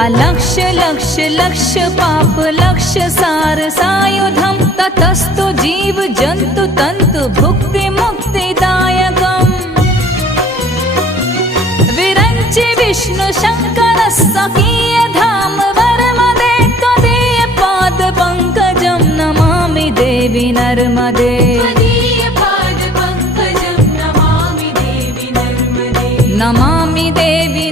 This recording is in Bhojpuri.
अलक्ष लक्ष लक्ष पाप लक्ष सार सायुधम ततस्तु जीव जंतु तंतु भुक्ति मुक्तिदायकम् विरंचि विष्णु शंकर सकीय धाम वर्मदे त्वदीय पाद पंकजं नमामि देवी नर्मदे नमामि देवी